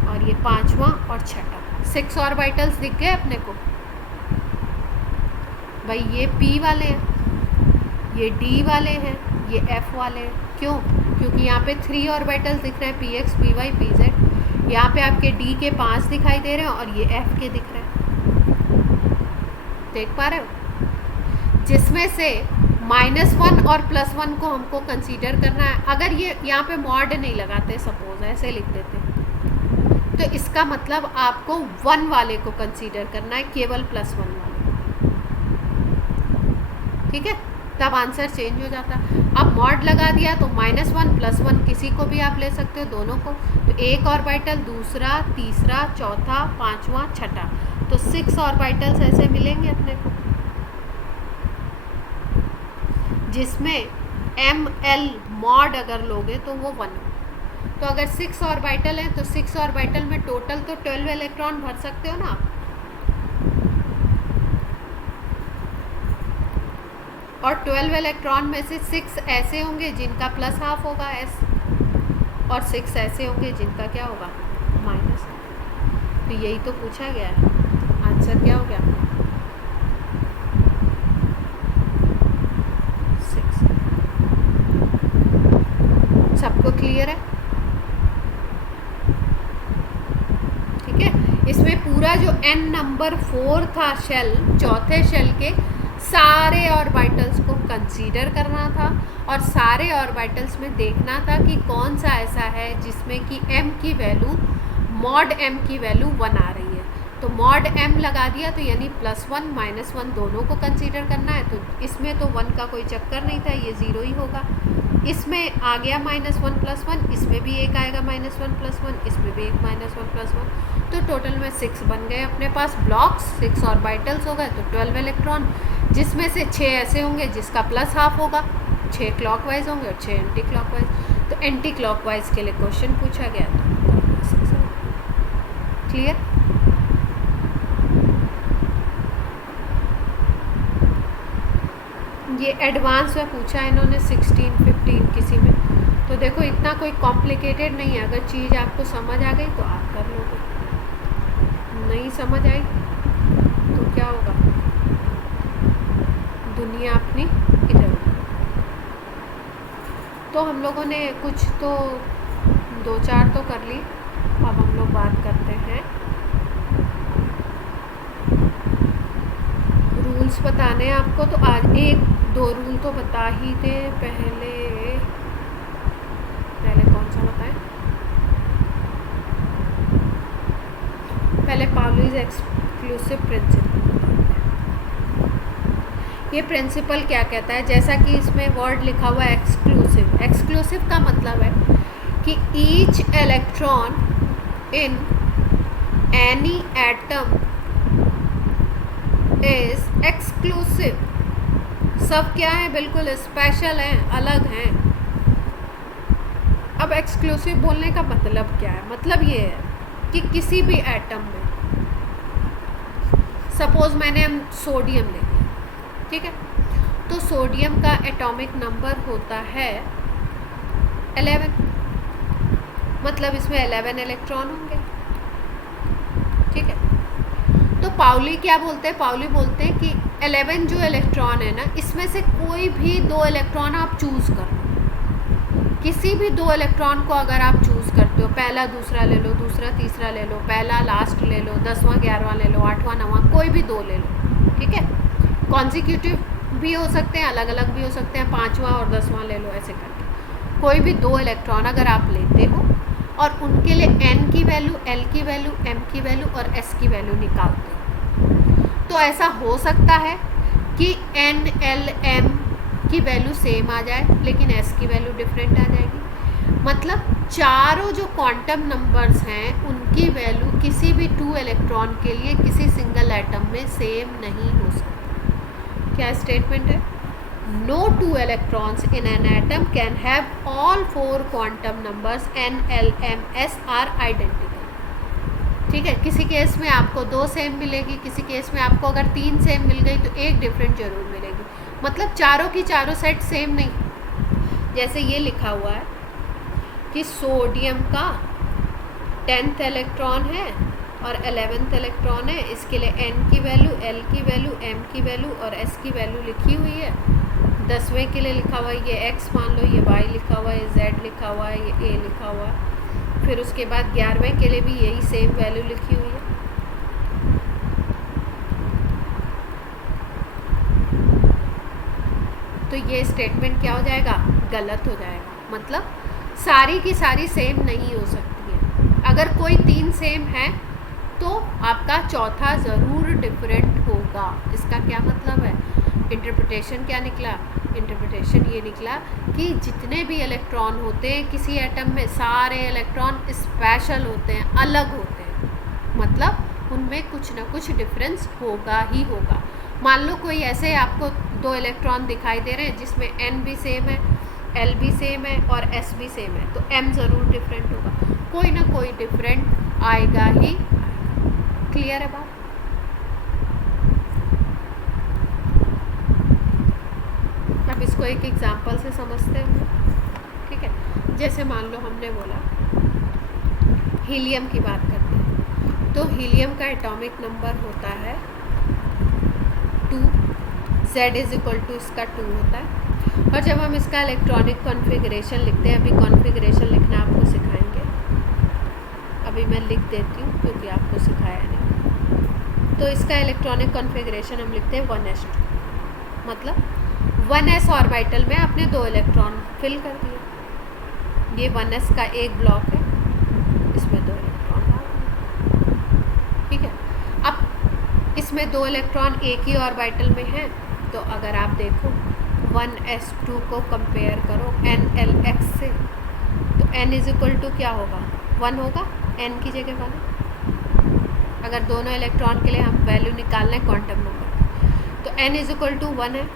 और ये पांचवा और छठा, 6 ऑर्बिटल्स दिख गए अपने को। भाई ये p वाले हैं, ये d वाले हैं, ये f वाले हैं। क्यों, क्योंकि यहाँ पे 3 ऑर्बिटल्स दिख रहे हैं, px py pz। यहाँ पे आपके d के 5 दिखाई दे रहे हैं और ये f के दिख रहे हैं, देख पा रहे हो, जिसमें से -1 और +1 को हमको कंसीडर करना है। अगर ये यहाँ पे मॉड नहीं लगाते, सपोज ऐसे लिख देते, तो इसका मतलब आपको 1 वाले को कंसीडर करना है, केवल +1 वाले, ठीक है, तब आंसर चेंज हो जाता। अब मॉड लगा दिया तो -1 +1 किसी को भी आप ले सकते हो, दोनों को, तो एक ऑर्बिटल दूसरा तीसरा चौथा पांचवा छठा, तो 6 ऑर्बिटल्स ऐसे मिलेंगे अपने को, जिसमें ml मॉड अगर लोगे तो वो 1 हो। तो अगर 6 ऑर्बिटल हैं तो 6 ऑर्बिटल में टोटल तो 12 इलेक्ट्रॉन भर सकते हो ना आप, और 12 इलेक्ट्रॉन में से 6 ऐसे होंगे जिनका +½ होगा s, और 6 ऐसे होंगे जिनका क्या होगा, माइनस। तो यही तो पूछा गया है, आंसर क्या हो गया, 6। सबको क्लियर है, ठीक है। इसमें पूरा जो n नंबर 4 था शेल, चौथे शेल के सारे ऑर्बिटल्स को कंसीडर करना था और सारे ऑर्बिटल्स में देखना था कि कौन सा ऐसा है जिसमें कि m की वैल्यू, मॉड m की वैल्यू 1 आ रही है। तो मॉड m लगा दिया तो यानी +1 -1 दोनों को कंसीडर करना है, तो इसमें तो 1 का कोई चक्कर नहीं था, ये 0 ही होगा। इसमें आ गया -1 +1, इसमें भी एक आएगा -1 +1, इसमें भी एक -1 +1, तो टोटल में 6 बन गए अपने पास ब्लॉक्स, 6 ऑर्बिटल्स हो गए, तो 12 इलेक्ट्रॉन, जिसमें से 6 ऐसे होंगे जिसका +½ होगा, 6 क्लॉकवाइज होंगे और 6 एंटी क्लॉकवाइज। तो एंटी क्लॉकवाइज के लिए क्वेश्चन पूछा गया था। क्लियर, ये एडवांस में पूछा है इन्होंने 16 15 किसी में, तो देखो इतना कोई कॉम्प्लिकेटेड नहीं है। अगर चीज़ आपको समझ आ गई तो आप कर लोगे, नहीं समझ आई तो क्या होगा, दुनिया अपनी इधर उधर। तो हम लोगों ने कुछ तो 2-4 तो कर ली, अब हम लोग बात करते हैं रूल्स बताने हैं आपको। तो आज 1-2 रूल तो बता ही थे, पहले कौन सा बताएं, पहले पाउलीज एक्सक्लूसिव प्रिंसिपल। ये प्रिंसिपल क्या कहता है, जैसा कि इसमें वर्ड लिखा हुआ है एक्सक्लूसिव। एक्सक्लूसिव का मतलब है कि each electron in any atom is exclusive. सब क्या है, बिल्कुल स्पेशल हैं, अलग हैं। अब एक्सक्लूसिव बोलने का मतलब क्या है, मतलब ये है कि किसी भी एटम में, सपोज मैंने सोडियम ले लिया, ठीक है, तो सोडियम का एटॉमिक नंबर होता है 11, मतलब इसमें 11 इलेक्ट्रॉन होंगे, ठीक है। तो पाउली क्या बोलते हैं, पाउली बोलते हैं कि 11 जो इलेक्ट्रॉन है ना, इसमें से कोई भी 2 इलेक्ट्रॉन आप चूज़ कर लो। किसी भी 2 इलेक्ट्रॉन को अगर आप चूज़ करते हो, पहला दूसरा ले लो, दूसरा तीसरा ले लो, पहला लास्ट ले लो, 10वां 11वां ले लो, 8वां 9वां, कोई भी 2 ले लो, ठीक है। कॉन्जिक्यूटिव भी हो सकते हैं, अलग अलग भी हो सकते हैं, 5वां और 10वां ले लो, ऐसे करके कोई भी 2 इलेक्ट्रॉन अगर आप लेते हो और उनके लिए n की वैल्यू, l की वैल्यू, m की वैल्यू और s की वैल्यू निकालते हो, तो ऐसा हो सकता है कि n, l, m की वैल्यू सेम आ जाए, लेकिन s की वैल्यू डिफरेंट आ जाएगी। मतलब चारों जो क्वांटम नंबर्स हैं उनकी वैल्यू किसी भी 2 इलेक्ट्रॉन के लिए किसी सिंगल एटम में सेम नहीं हो सकती। क्या स्टेटमेंट है, no 2 electrons in an atom can have all 4 quantum numbers n, l, m, s are identical. ठीक है, किसी केस में आपको 2 सेम मिलेगी, किसी केस में आपको अगर 3 सेम मिल गई तो एक डिफरेंट जरूर मिलेगी। मतलब चारों की चारों सेट सेम नहीं। जैसे ये लिखा हुआ है कि सोडियम का 10th इलेक्ट्रॉन है और 11th इलेक्ट्रॉन है, इसके लिए n की वैल्यू, l की वैल्यू, m की वैल्यू और s की वैल्यू लिखी हुई है। 10वें के लिए लिखा हुआ है ये x मान लो, ये y लिखा हुआ है, ये z लिखा हुआ है, ये a लिखा हुआ है। फिर उसके बाद 11वें के लिए भी यही सेम वैल्यू लिखी हुई है। तो ये स्टेटमेंट क्या हो जाएगा, गलत हो जाएगा। मतलब सारी की सारी सेम नहीं हो सकती है। अगर कोई 3 सेम है तो आपका चौथा ज़रूर डिफरेंट होगा। इसका क्या मतलब है, इंटरप्रिटेशन क्या निकला, इंटरप्रिटेशन ये निकला कि जितने भी इलेक्ट्रॉन होते हैं किसी एटम में, सारे इलेक्ट्रॉन स्पेशल होते हैं, अलग होते हैं। मतलब उनमें कुछ ना कुछ डिफरेंस होगा ही होगा। मान लो कोई ऐसे आपको 2 इलेक्ट्रॉन दिखाई दे रहे हैं जिसमें n भी सेम है, l भी सेम है और s भी सेम है, तो m ज़रूर डिफरेंट होगा, कोई ना कोई डिफरेंट आएगा ही। क्लियर है बात? अब इसको एक एग्जांपल से समझते हैं, ठीक है। जैसे मान लो हमने बोला हीलियम की बात करते हैं, तो हीलियम का एटॉमिक नंबर होता है 2, Z इज इक्वल टू इसका 2 होता है। और जब हम इसका इलेक्ट्रॉनिक कॉन्फ़िगरेशन लिखते हैं, अभी कॉन्फ़िगरेशन लिखना आपको सिखाएंगे, अभी मैं लिख देती हूँ क्योंकि आपको सिखाया नहीं। तो इसका इलेक्ट्रॉनिक कॉन्फ़िगरेशन हम लिखते हैं 1s2, मतलब 1s ऑर्बिटल में आपने 2 इलेक्ट्रॉन फिल कर दिए। ये 1s का एक ब्लॉक है, इसमें 2 इलेक्ट्रॉन डाल दिए, ठीक है। अब इसमें 2 इलेक्ट्रॉन एक ही ऑर्बिटल में हैं, तो अगर आप देखो 1s2 को कंपेयर करो nlx से, तो n इज इक्वल टू क्या होगा, 1 होगा, n की जगह 1। अगर दोनों इलेक्ट्रॉन के लिए हम वैल्यू निकालना है क्वांटम नंबर, तो n इज इक्वल टू 1 है।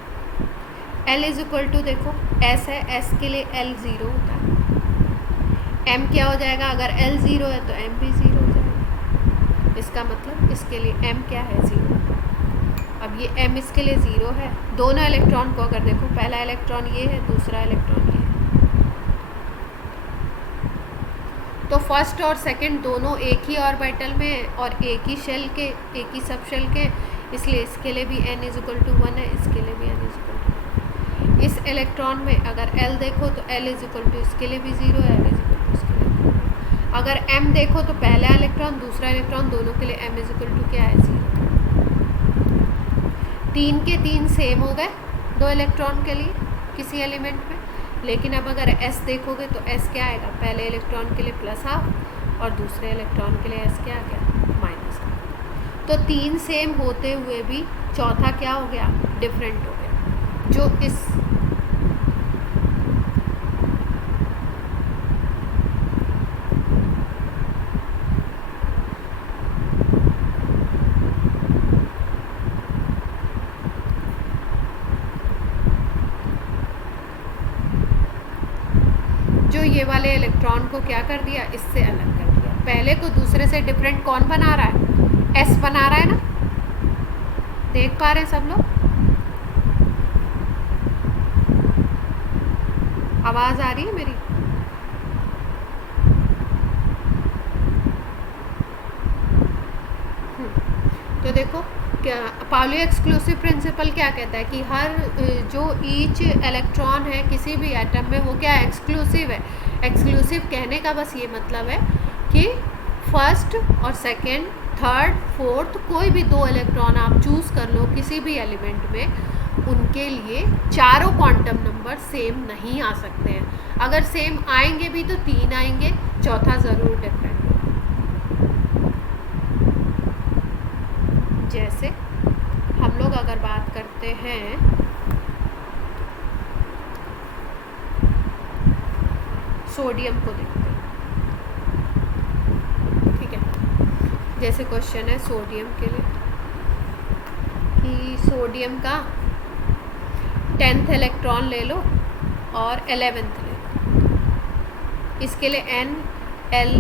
l इज इक्वल टू देखो s है, s के लिए l 0 होता है। m क्या हो जाएगा, अगर l 0 है तो m भी 0 हो जाएगा। इसका मतलब इसके लिए m क्या है, 0। अब ये m इसके लिए 0 है। दोनों इलेक्ट्रॉन को अगर देखो, पहला इलेक्ट्रॉन ये है, दूसरा इलेक्ट्रॉन ये है, तो फर्स्ट और सेकंड दोनों एक ही ऑर्बिटल में और एक ही शेल के, एक ही सब शेल के, इसलिए इसके लिए भी n इज इक्वल टू 1 है, इसके लिए भी n इज इक्वल टू। इस इलेक्ट्रॉन में अगर l देखो तो l इज इक्वल टू इसके लिए भी 0 है, l इज इक्वल टू इसके लिए। अगर m देखो तो पहला इलेक्ट्रॉन दूसरा इलेक्ट्रॉन दोनों के लिए m इज इक्वल टू क्या है, 0। 3 के 3 सेम हो गए 2 इलेक्ट्रॉन के लिए किसी एलिमेंट में। लेकिन अब अगर s देखोगे तो s क्या आएगा, पहले इलेक्ट्रॉन के लिए +12 और दूसरे इलेक्ट्रॉन के लिए s क्या आ गया, -12। तो 3 सेम होते हुए भी चौथा क्या हो गया, डिफरेंट हो गया। जो इस जो ये वाले इलेक्ट्रॉन को क्या कर दिया, इससे अलग कर दिया। पहले को दूसरे से डिफरेंट कौन बना रहा है, एस बना रहा है ना, देख पा रहे हैं सब लोग? आवाज़ आ रही है मेरी? तो देखो क्या पाउली एक्सक्लूसिव प्रिंसिपल क्या कहता है कि हर जो ईच इलेक्ट्रॉन है किसी भी एटम में वो क्या एक्सक्लूसिव है। एक्सक्लूसिव कहने का बस ये मतलब है कि फर्स्ट और सेकंड, थर्ड, फोर्थ कोई भी 2 इलेक्ट्रॉन आप चूज़ कर लो किसी भी एलिमेंट में, उनके लिए चारों क्वांटम नंबर सेम नहीं आ सकते हैं। अगर सेम आएंगे भी तो 3 आएंगे, चौथा ज़रूर डिफरेंट। जैसे हम लोग अगर बात करते हैं सोडियम को देखते हैं, ठीक है। जैसे क्वेश्चन है सोडियम के लिए कि सोडियम का 10th इलेक्ट्रॉन ले लो और 11th ले लो। इसके लिए N, L,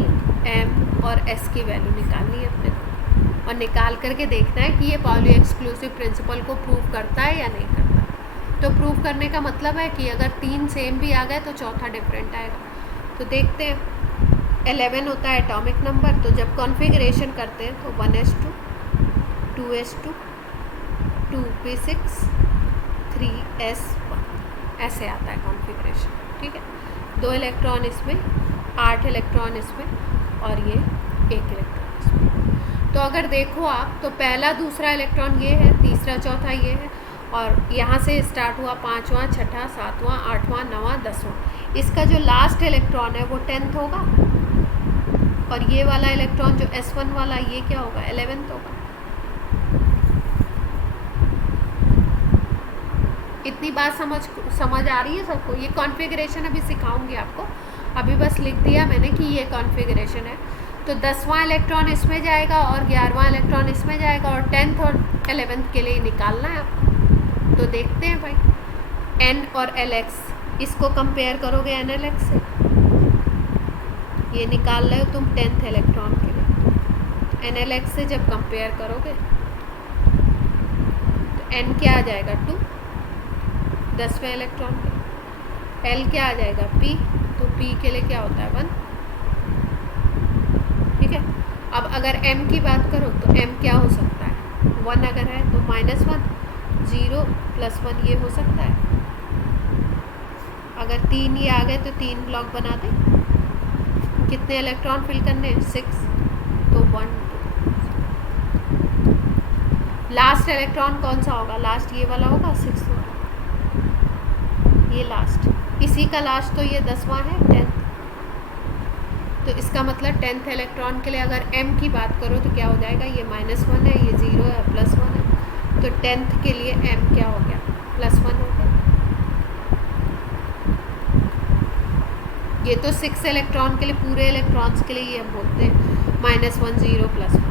M और S की वैल्यू निकालनी है अपने को, और निकाल करके देखना है कि ये पाउली एक्सक्लूसिव प्रिंसिपल को प्रूव करता है या नहीं करता। तो प्रूव करने का मतलब है कि अगर 3 सेम भी आ गए तो चौथा डिफरेंट आएगा। तो देखते हैं 11 होता है एटॉमिक नंबर, तो जब कॉन्फ़िगरेशन करते हैं तो 1s2, 2s2, 2p6, 3s1 ऐसे आता है कॉन्फ़िगरेशन, ठीक है। 2 इलेक्ट्रॉन इसमें, 8 इलेक्ट्रॉन इसमें और ये 1 इलेक्ट्रॉन इसमें। तो अगर देखो आप तो पहला दूसरा इलेक्ट्रॉन ये है, तीसरा चौथा ये है, और यहाँ से स्टार्ट हुआ 5वां, 6ठा, 7वां, 8वां, 9वां, 10वां। इसका जो लास्ट इलेक्ट्रॉन है वो 10th होगा, और ये वाला इलेक्ट्रॉन जो S1 वाला ये क्या होगा, 11th होगा। इतनी बात समझ आ रही है सबको? ये कॉन्फ़िगरेशन अभी सिखाऊंगी आपको, अभी बस लिख दिया मैंने कि ये कॉन्फ़िगरेशन है। तो 10वां इलेक्ट्रॉन इसमें जाएगा और 11वां इलेक्ट्रॉन इसमें जाएगा, और 10th और 11th के लिए निकालना है आपको। तो देखते हैं भाई N और LX, इसको कंपेयर करोगे NLX से, ये निकाल रहे हो तुम 10th इलेक्ट्रॉन के लिए। NLX से जब कंपेयर करोगे तो N क्या आ जाएगा 2 10वें इलेक्ट्रॉन के लिए, L क्या आ जाएगा P, तो P के लिए क्या होता है 1, ठीक है। अब अगर M की बात करो तो M क्या हो सकता है, 1 अगर है तो -1, 0 + 1 ये हो सकता है। अगर 3 ये आ गए तो 3 ब्लॉक बना दें। कितने इलेक्ट्रॉन फिल करने हैं, 6, तो 1 2। लास्ट इलेक्ट्रॉन कौन सा होगा, लास्ट ये वाला होगा, 6 वाला, ये लास्ट, इसी का लास्ट तो ये 10वां है 10th। तो इसका मतलब 10th इलेक्ट्रॉन के लिए अगर M की बात करो तो क्या हो जाएगा, ये -1 है, ये 0 है, +1 है, तो 10th के लिए M क्या हो गया, +1 हो गया। ये तो 6 इलेक्ट्रॉन के लिए, पूरे इलेक्ट्रॉन्स के लिए ये हम बोलते हैं -1 0 +1।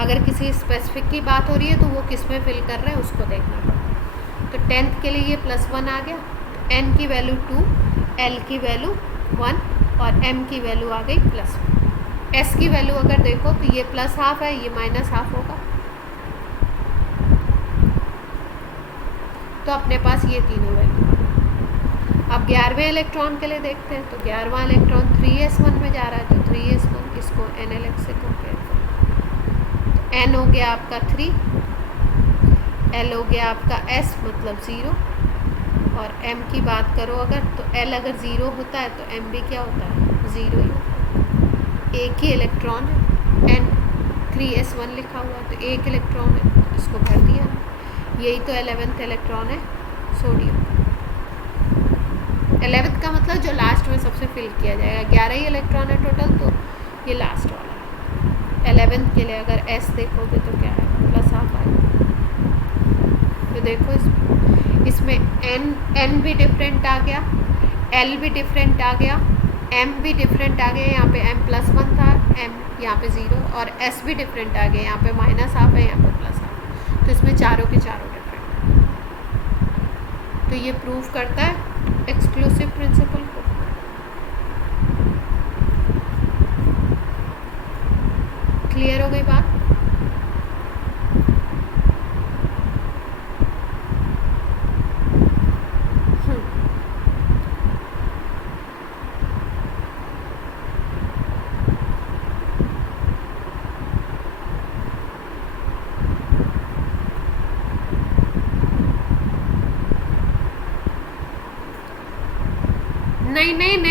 अगर किसी स्पेसिफिक की बात हो रही है तो वो किस में फिल कर रहे हैं उसको देखना पड़ता है। तो 10th के लिए ये +1 आ गया, N की वैल्यू 2, L की वैल्यू 1 और M की वैल्यू आ गई +1। S की वैल्यू अगर देखो तो ये +½ है, ये -½ होगा। तो अपने पास ये तीनों वैल्यू। अब 11वें इलेक्ट्रॉन के लिए देखते हैं। तो 11वां इलेक्ट्रॉन 3s1 में जा रहा है, तो 3s1 इसको NLX से कंपेयर करो। तो N हो गया आपका 3, L हो गया आपका S मतलब 0, और M की बात करो अगर तो L अगर 0 होता है तो M भी क्या होता है, 0 ही होता है। एक ही इलेक्ट्रॉन है, N 3s1 लिखा हुआ है तो एक इलेक्ट्रॉन है, तो इसको भर दिया। यही तो 11th इलेक्ट्रॉन है सोडियम। 11th का मतलब जो लास्ट में सबसे फिल किया जाएगा। 11 ही इलेक्ट्रॉन है टोटल, तो ये लास्ट वाला है। 11th के लिए अगर S देखोगे तो क्या है, +½ आएगा। तो देखो इसमें एन भी डिफरेंट आ गया, एल भी डिफरेंट आ गया, एम भी डिफरेंट आ गया, यहाँ पे m+1 था, एम यहाँ पे 0, और एस भी डिफरेंट आ गया, यहाँ पे माइनस हाफ है, यहाँ पे प्लस हाफ है। तो इसमें चारों के चारों डिफरेंट है। तो ये प्रूव करता है एक्सक्लूसिव प्रिंसिपल को। क्लियर हो गई बात?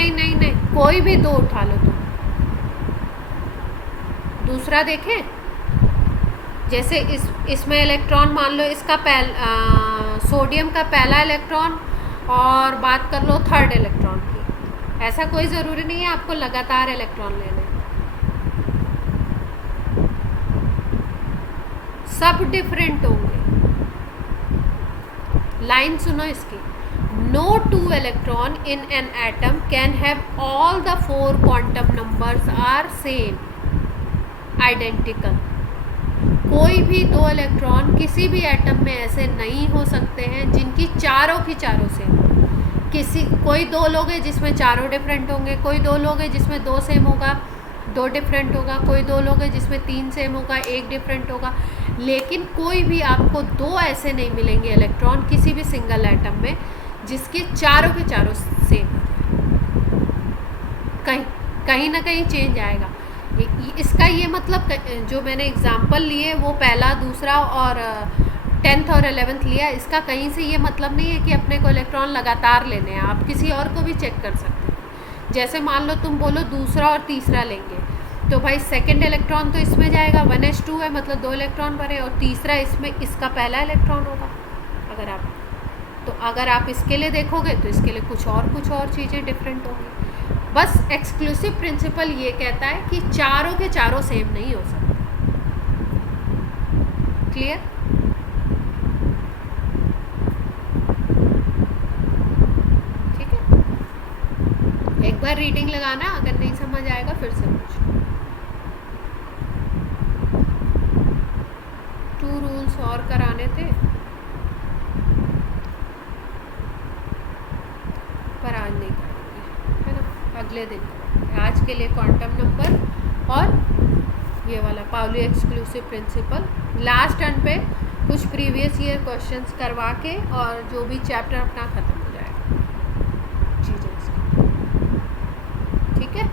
नहीं, कोई भी दो उठा लो तुम। दूसरा देखें, जैसे इसमें इलेक्ट्रॉन मान लो इसका सोडियम का पहला इलेक्ट्रॉन, और बात कर लो थर्ड इलेक्ट्रॉन की। ऐसा कोई ज़रूरी नहीं है आपको लगातार इलेक्ट्रॉन लेने, सब डिफरेंट होंगे। लाइन सुनो इसकी, no two electron in an atom can have all the 4 quantum numbers are same, identical। कोई भी दो इलेक्ट्रॉन किसी भी एटम में ऐसे नहीं हो सकते हैं जिनकी चारों की चारों सेम। कोई दो लोग हैं जिसमें चारों डिफरेंट होंगे, कोई दो लोग हैं जिसमें दो सेम होगा, दो डिफरेंट होगा, कोई दो लोग हैं जिसमें 3 सेम होगा, एक डिफरेंट होगा। लेकिन कोई भी आपको दो ऐसे नहीं मिलेंगे इलेक्ट्रॉन किसी भी सिंगल एटम में जिसके चारों के चारों सेम हो जाए। कहीं ना कहीं चेंज आएगा। इसका ये मतलब, जो मैंने एग्जांपल लिए वो पहला, दूसरा और 10th और 11th लिया, इसका कहीं से ये मतलब नहीं है कि अपने को इलेक्ट्रॉन लगातार लेने हैं। आप किसी और को भी चेक कर सकते हैं। जैसे मान लो तुम बोलो दूसरा और तीसरा लेंगे, तो भाई सेकंड इलेक्ट्रॉन तो इसमें जाएगा, 1s2 है, मतलब 2 इलेक्ट्रॉन भरे, और तीसरा इसमें इसका पहला इलेक्ट्रॉन होगा। अगर आप इसके लिए देखोगे तो इसके लिए कुछ और चीज़ें डिफरेंट होंगी। बस एक्सक्लूसिव प्रिंसिपल ये कहता है कि चारों के चारों सेम नहीं हो सकते। क्लियर? ठीक है, एक बार रीडिंग लगाना, अगर नहीं समझ आएगा फिर से पूछना। 2 रूल्स और कराने थे पर आज नहीं करेंगे, है ना, अगले दिन करेंगे। आज के लिए क्वांटम नंबर और ये वाला Pauli exclusive principle, last turn पे कुछ प्रीवियस ईयर क्वेश्चंस करवा के और जो भी चैप्टर अपना ख़त्म हो जाएगा चीज़ें इसकी। ठीक है।